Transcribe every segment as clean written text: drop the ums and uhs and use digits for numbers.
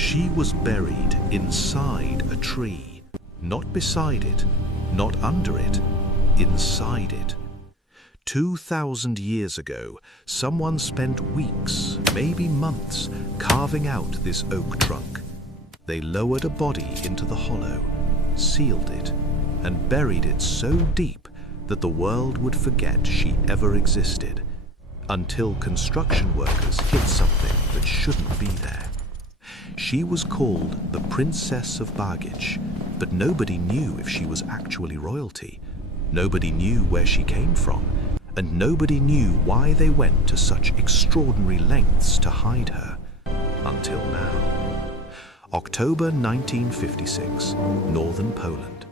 She was buried inside a tree, not beside it, not under it, inside it. 2,000 years ago, someone spent weeks, maybe months, carving out this oak trunk. They lowered a body into the hollow, sealed it, and buried it so deep that the world would forget she ever existed, until construction workers hit something that shouldn't be there. She was called the Princess of Bagicz, but nobody knew if she was actually royalty. Nobody knew where she came from, and nobody knew why they went to such extraordinary lengths to hide her. Until now. October 1956, northern Poland.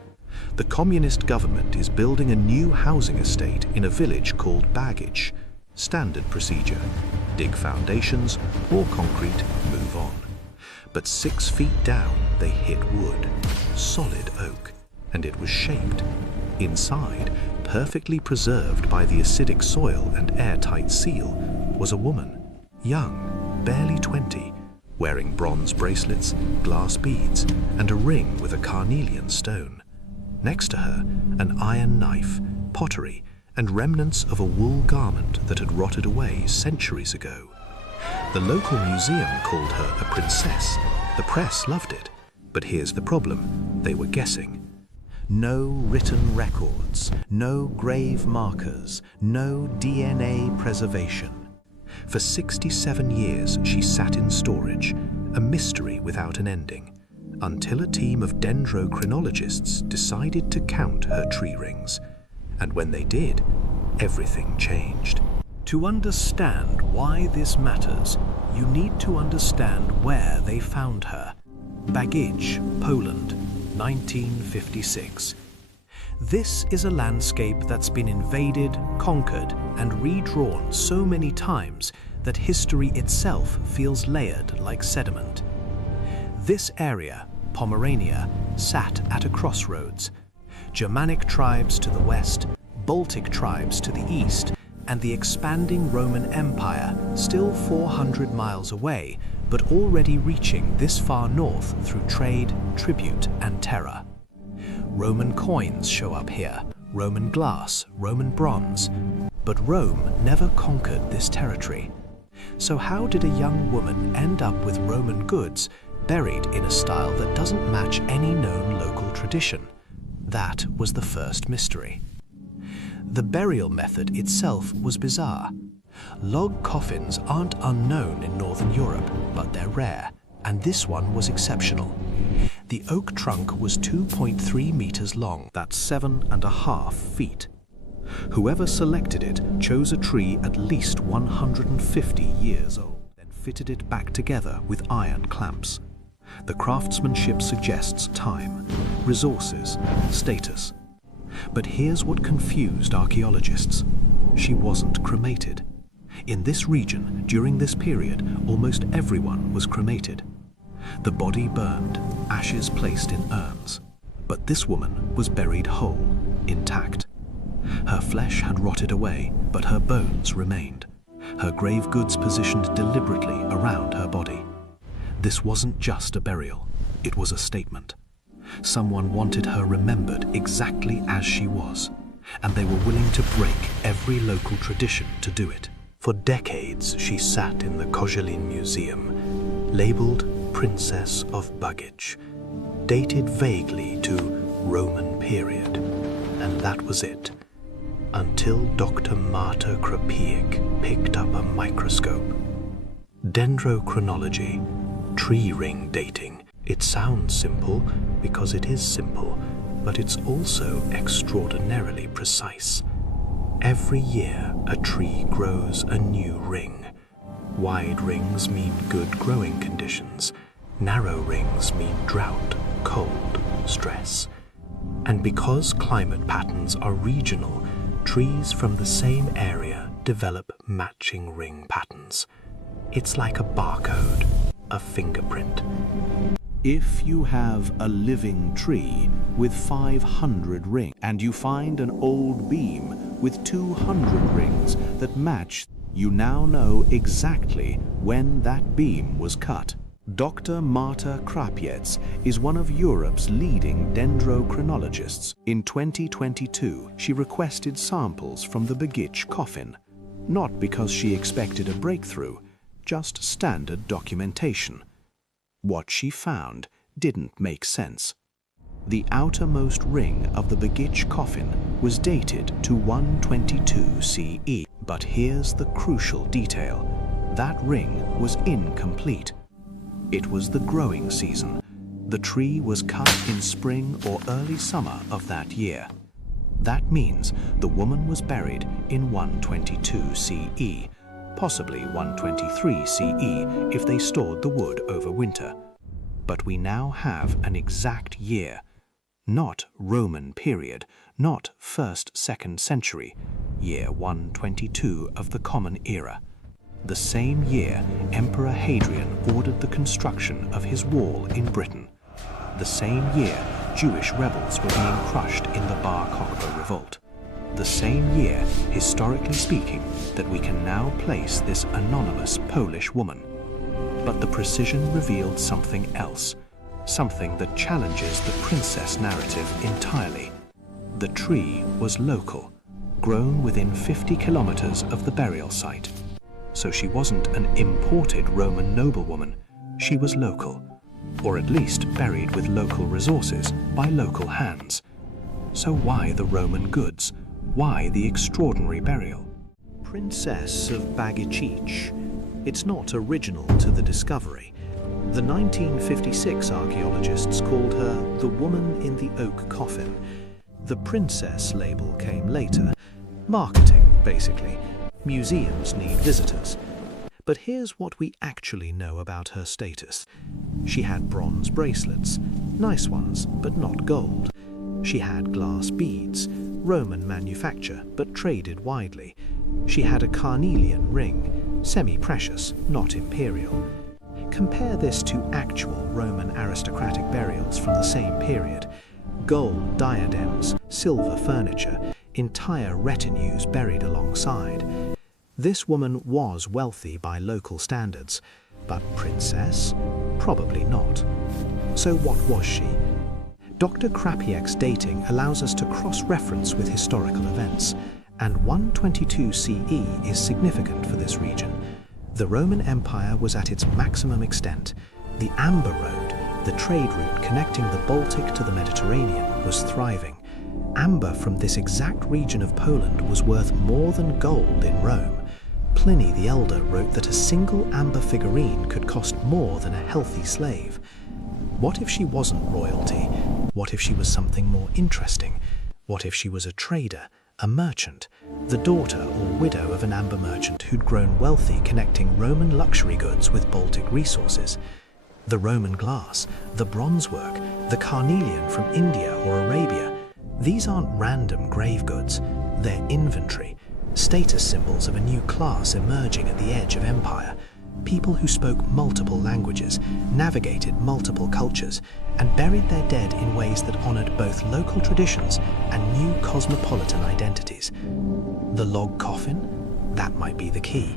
The communist government is building a new housing estate in a village called Bagicz. Standard procedure: dig foundations, pour concrete, move on. But 6 feet down, they hit wood, solid oak, and it was shaped. Inside, perfectly preserved by the acidic soil and airtight seal, was a woman, young, barely 20, wearing bronze bracelets, glass beads, and a ring with a carnelian stone. Next to her, an iron knife, pottery, and remnants of a wool garment that had rotted away centuries ago. The local museum called her a princess. The press loved it. But here's the problem: they were guessing. No written records, no grave markers, no DNA preservation. For 67 years she sat in storage, a mystery without an ending, until a team of dendrochronologists decided to count her tree rings. And when they did, everything changed. To understand why this matters, you need to understand where they found her. Bagicz, Poland, 1956. This is a landscape that's been invaded, conquered, and redrawn so many times that history itself feels layered like sediment. This area, Pomerania, sat at a crossroads. Germanic tribes to the west, Baltic tribes to the east, and the expanding Roman Empire, still 400 miles away, but already reaching this far north through trade, tribute, and terror. Roman coins show up here, Roman glass, Roman bronze, but Rome never conquered this territory. So how did a young woman end up with Roman goods buried in a style that doesn't match any known local tradition? That was the first mystery. The burial method itself was bizarre. Log coffins aren't unknown in Northern Europe, but they're rare, and this one was exceptional. The oak trunk was 2.3 meters long, that's 7.5 feet. Whoever selected it chose a tree at least 150 years old, then fitted it back together with iron clamps. The craftsmanship suggests time, resources, status. But here's what confused archaeologists. She wasn't cremated. In this region, during this period, almost everyone was cremated. The body burned, ashes placed in urns. But this woman was buried whole, intact. Her flesh had rotted away, but her bones remained. Her grave goods positioned deliberately around her body. This wasn't just a burial, it was a statement. Someone wanted her remembered exactly as she was, and they were willing to break every local tradition to do it. For decades, she sat in the Koszalin Museum, labeled Princess of Bagicz, dated vaguely to Roman period, and that was it. Until Dr. Marta Krapiak picked up a microscope. Dendrochronology, tree ring dating. It sounds simple because it is simple, but it's also extraordinarily precise. Every year, a tree grows a new ring. Wide rings mean good growing conditions. Narrow rings mean drought, cold, stress. And because climate patterns are regional, trees from the same area develop matching ring patterns. It's like a barcode, a fingerprint. If you have a living tree with 500 rings and you find an old beam with 200 rings that match, you now know exactly when that beam was cut. Dr. Marta Krapiec is one of Europe's leading dendrochronologists. In 2022, she requested samples from the Bagicz coffin, not because she expected a breakthrough, just standard documentation. What she found didn't make sense. The outermost ring of the Bagicz coffin was dated to 122 CE. But here's the crucial detail. That ring was incomplete. It was the growing season. The tree was cut in spring or early summer of that year. That means the woman was buried in 122 CE, possibly 123 CE if they stored the wood over winter. But we now have an exact year. Not Roman period, not 1st, 2nd century, year 122 of the Common Era. The same year, Emperor Hadrian ordered the construction of his wall in Britain. The same year, Jewish rebels were being crushed in the Bar Kokhba revolt. The same year, historically speaking, that we can now place this anonymous Polish woman. But the precision revealed something else, something that challenges the princess narrative entirely. The tree was local, grown within 50 kilometers of the burial site. So she wasn't an imported Roman noblewoman, she was local, or at least buried with local resources by local hands. So why the Roman goods? Why the extraordinary burial? Princess of Bagicz. It's not original to the discovery. The 1956 archaeologists called her the woman in the oak coffin. The princess label came later. Marketing, basically. Museums need visitors. But here's what we actually know about her status. She had bronze bracelets, nice ones, but not gold. She had glass beads, Roman manufacture, but traded widely. She had a carnelian ring, semi-precious, not imperial. Compare this to actual Roman aristocratic burials from the same period. Gold diadems, silver furniture, entire retinues buried alongside. This woman was wealthy by local standards, but princess? Probably not. So what was she? Dr. Krapiec's dating allows us to cross-reference with historical events, and 122 CE is significant for this region. The Roman Empire was at its maximum extent. The Amber Road, the trade route connecting the Baltic to the Mediterranean, was thriving. Amber from this exact region of Poland was worth more than gold in Rome. Pliny the Elder wrote that a single amber figurine could cost more than a healthy slave. What if she wasn't royalty? What if she was something more interesting? What if she was a trader, a merchant, the daughter or widow of an amber merchant who'd grown wealthy connecting Roman luxury goods with Baltic resources? The Roman glass, the bronze work, the carnelian from India or Arabia, these aren't random grave goods, they're inventory, status symbols of a new class emerging at the edge of empire. People who spoke multiple languages, navigated multiple cultures, and buried their dead in ways that honored both local traditions and new cosmopolitan identities. The log coffin? That might be the key.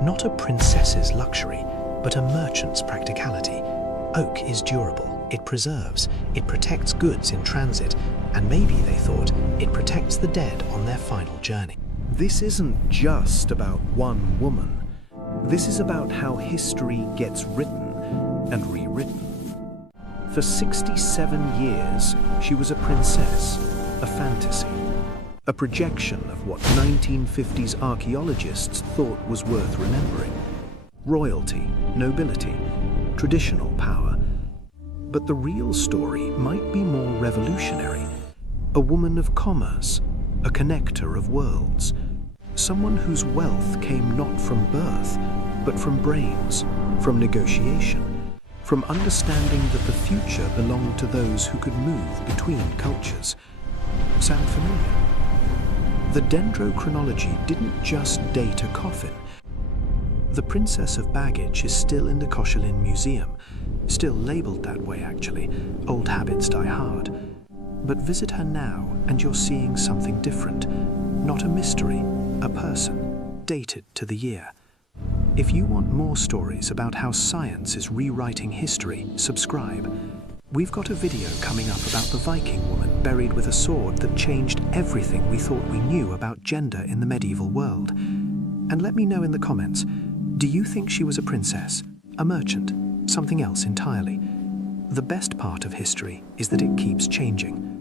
Not a princess's luxury, but a merchant's practicality. Oak is durable, it preserves, it protects goods in transit, and maybe, they thought, it protects the dead on their final journey. This isn't just about one woman. This is about how history gets written and rewritten. For 67 years, she was a princess, a fantasy, a projection of what 1950s archaeologists thought was worth remembering. Royalty, nobility, traditional power. But the real story might be more revolutionary. A woman of commerce, a connector of worlds. Someone whose wealth came not from birth, but from brains, from negotiation, from understanding that the future belonged to those who could move between cultures. Sound familiar? The Dendrochronology didn't just date a coffin. The Princess of Bagicz is still in the Koszalin Museum, still labelled that way actually. Old habits die hard. But visit her now and you're seeing something different. Not a mystery, a person, dated to the year. If you want more stories about how science is rewriting history, subscribe. We've got a video coming up about the Viking woman buried with a sword that changed everything we thought we knew about gender in the medieval world. And let me know in the comments, do you think she was a princess, a merchant, something else entirely? The best part of history is that it keeps changing.